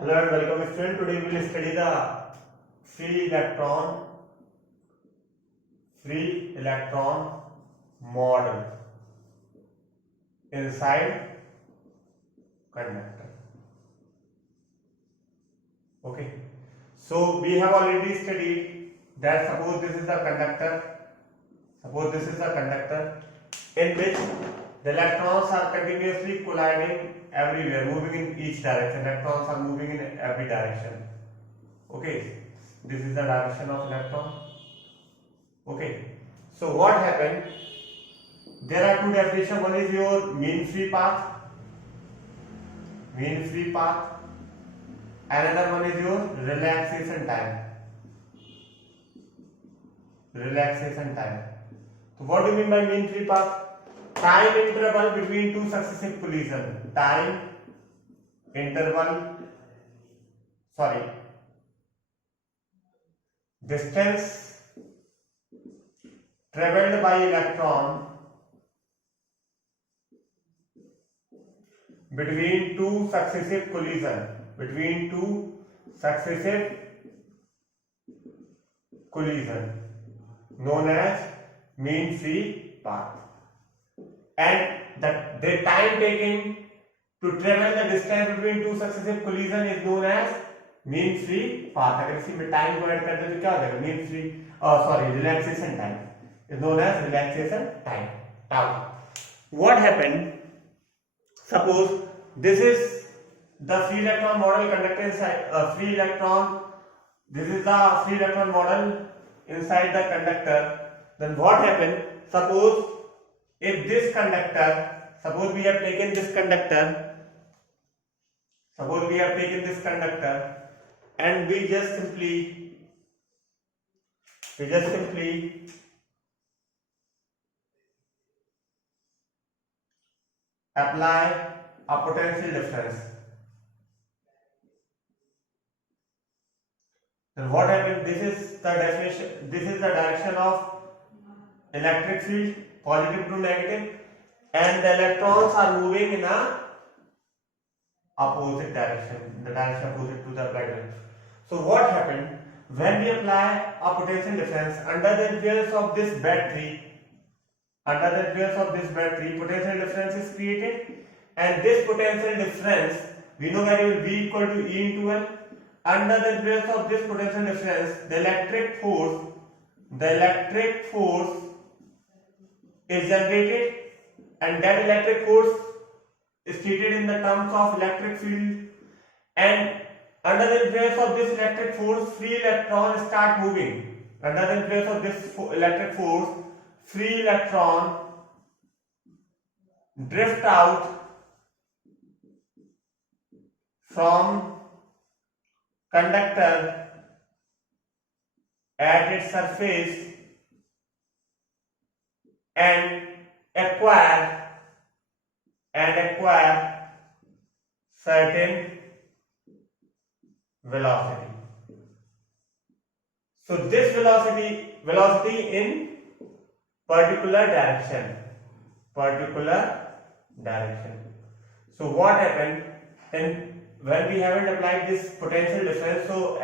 Hello and welcome student. Today we will study the free electron model inside conductor. Okay. So we have already studied that suppose this is the conductor. Suppose this is the conductor in which the electrons are continuously colliding everywhere, moving in each direction. Electrons are moving in every direction. Okay, this is the direction of electron. Okay, so what happened? There are two definitions. One is your mean free path. Another one is your relaxation time. So what do you mean by mean free path? Time interval between two successive collision. Distance traveled by electron between two successive collision known as mean free path. And the time taken to travel the distance between two successive collision is known as mean free path. अगर इसी में time को add कर दे तो क्या हो जाएगा? Mean free relaxation time is known as relaxation time. Now, what happened? Suppose this is the free electron model conductor inside free electron. This is the free electron model inside the conductor. Then what happened? Suppose we have taken this conductor and we just simply apply a potential difference. Then what happened? This is the direction of electric field, positive to negative, and the electrons are moving in a opposite direction, the direction opposite to the applied direction. So what happened when we apply a potential difference under the influence of this battery? Potential difference is created, and this potential difference we know very well, V equal to E into L. Under the influence of this potential difference, the electric force is generated, and that electric force is treated in the terms of electric field. And under the influence of this electric force, free electrons start moving. Under the influence of this electric force, free electron drift out from conductor at its surface and acquire certain velocity. So this velocity in particular direction. So what happened? And when we haven't applied this potential difference, so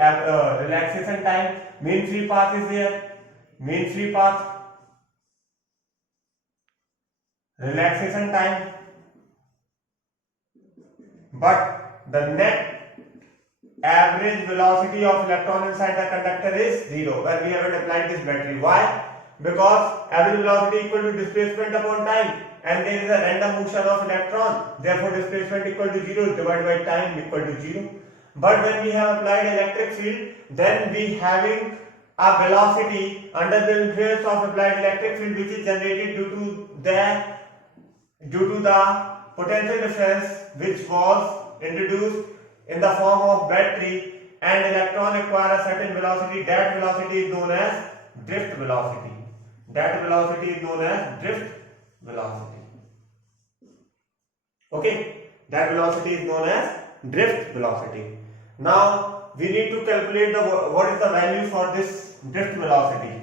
relaxation time, mean free path is there. Relaxation time, but the net average velocity of electron inside the conductor is 0 when we haven't applied this battery. Why? Because average velocity equal to displacement upon time, and there is a random motion of electron, therefore displacement equal to 0 divided by time equal to 0. But when we have applied electric field, then we having a velocity under the influence of applied electric field which is generated due to the potential difference which was introduced in the form of battery, and electron acquire a certain velocity. That velocity is known as drift velocity. Okay, that velocity is known as drift velocity. Now we need to calculate what is the value for this drift velocity.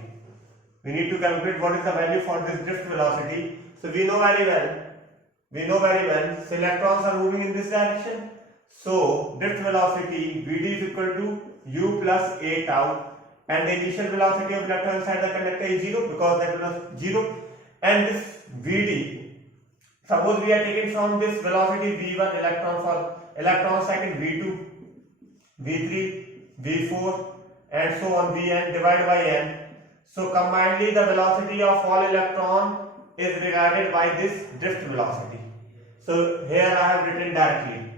So we know very well, so electrons are moving in this direction. So drift velocity Vd is equal to u plus a tau, and the initial velocity of electron inside the conductor is 0 because that was 0. And this Vd, suppose we are taking from this velocity v1 electron for electron second, v2, v3, v4 and so on, vn divided by n. So combinedly the velocity of all electron is regarded by this drift velocity. So here I have written directly,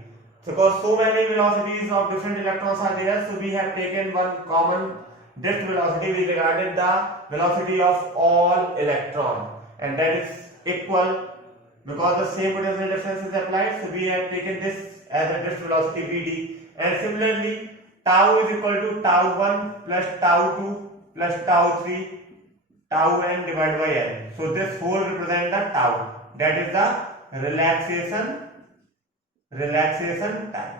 because so many velocities of different electrons are there, so we have taken one common drift velocity. We regarded the velocity of all electron, and that is equal because the same potential difference is applied, so we have taken this as a drift velocity Vd. And similarly tau is equal to tau 1 plus tau 2 plus tau 3 tau n divided by n. So this whole represents the tau, that is the relaxation time.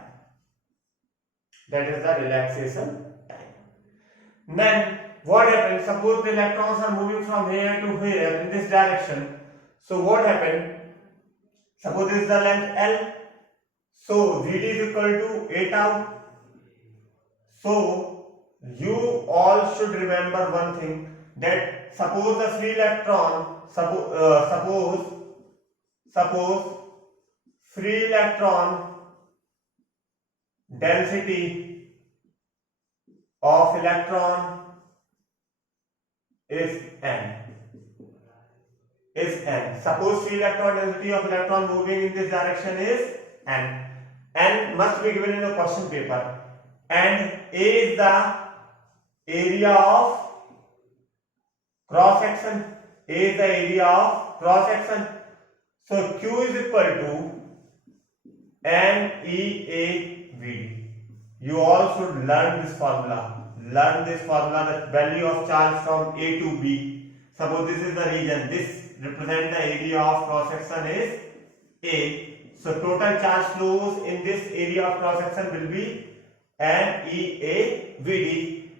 That is the relaxation time. Then what happens? Suppose the electrons are moving from here to here in this direction. So what happened? Suppose this is the length L. So Vd is equal to a tau. So you all should remember one thing, that suppose the free electron, suppose free electron density of electron is n. Suppose free electron density of electron moving in this direction is n. N must be given in the question paper, and A is the area of cross section. A is the area of cross section. So Q is equal to NEAVD. You all should learn this formula. The value of charge from A to B. Suppose this is the region. This represents the area of cross section is A. So total charge flows in this area of cross section will be NEAVD.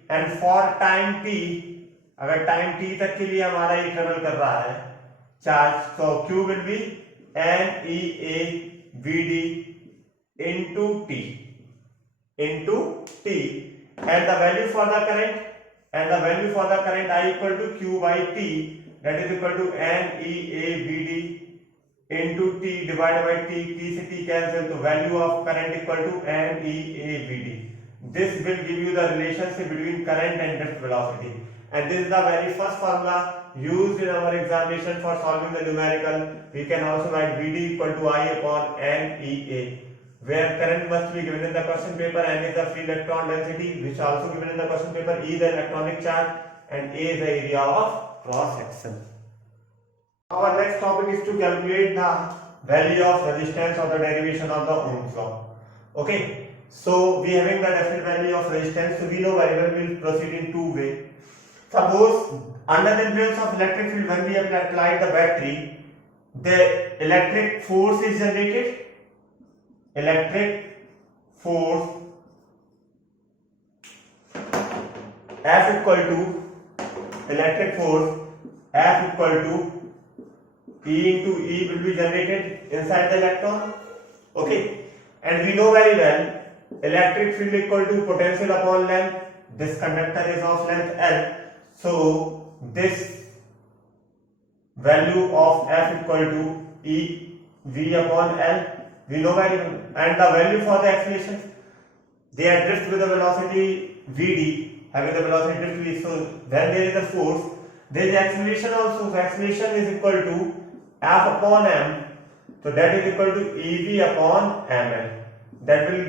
And for time t, अगर time t तक के लिए हमारा ये travel कर रहा है charge, so Q will be NEAVD into t, and the value for the current I equal to Q by T, that is equal to NEAVD into T divided by T से T cancel, so value of current equal to NEAVD. This will give you the relationship between current and drift velocity, and this is the very first formula used in our examination for solving the numerical. We can also write Vd equal to I upon NEA, where current must be given in the question paper, N is the free electron density, which also given in the question paper, E the electronic charge, and A is the area of cross section. Our next topic is to calculate the value of resistance or the derivation of the Ohm's law. Okay. So we having the definite value of resistance, so we know very well we will proceed in two ways. Suppose under the influence of electric field, when we have applied the battery, the electric force is generated. Electric force F equal to E into E will be generated inside the electron. Okay, and we know very well electric field equal to potential upon length. This conductor is of length L, so this value of F equal to E V upon L we know very well, and the value for the acceleration, they are drift with the velocity Vd, having the velocity drift V. So when there is a force, there is acceleration also. So acceleration is equal to F upon m, so that is equal to Ev upon ml. That will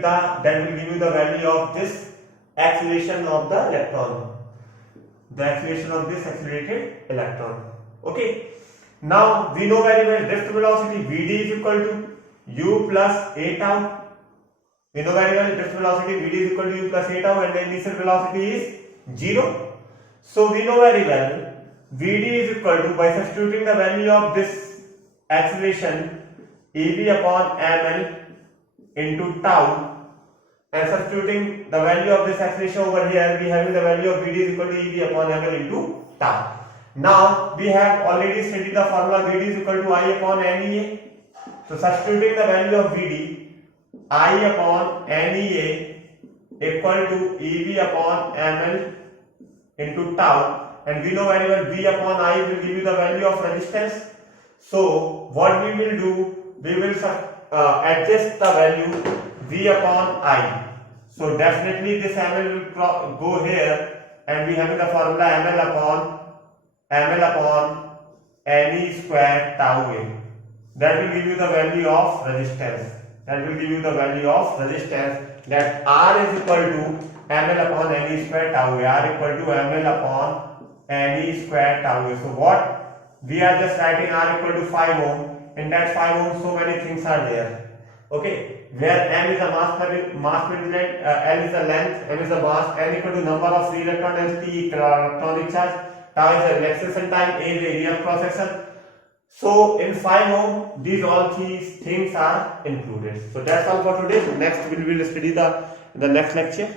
give you the value of this acceleration of the electron, the acceleration of this accelerated electron. Okay, now we know very well drift velocity Vd is equal to u plus a tau. We know very well drift velocity Vd is equal to u plus a tau, and the initial velocity is 0. So we know very well Vd is equal to, by substituting the value of this acceleration Ev upon ml into tau, and substituting the value of this acceleration over here, we having the value of Vd is equal to Ev upon ml into tau. Now we have already studied the formula Vd is equal to I upon NEA. So substituting the value of Vd, I upon NEA equal to EV upon ML into tau, and we know very well V upon I will give you the value of resistance. So what we will do, we will adjust the value V upon I. So definitely this ML will go here, and we have the formula ML upon NE square tau A. That will give you the value of resistance. That R is equal to ML upon NE square tau A. R equal to ML upon NE square tau A. So what? We are just writing R equal to 5 ohm. In that 5 ohm, so many things are there. Okay, where M is a mass component, L is the length, M is the mass, N equal to number of free electron and T electronic charge, tau is the relaxation time, A is the area of cross section. So in 5 ohm, these all these things are included. So that's all for today. Next we will study the next lecture.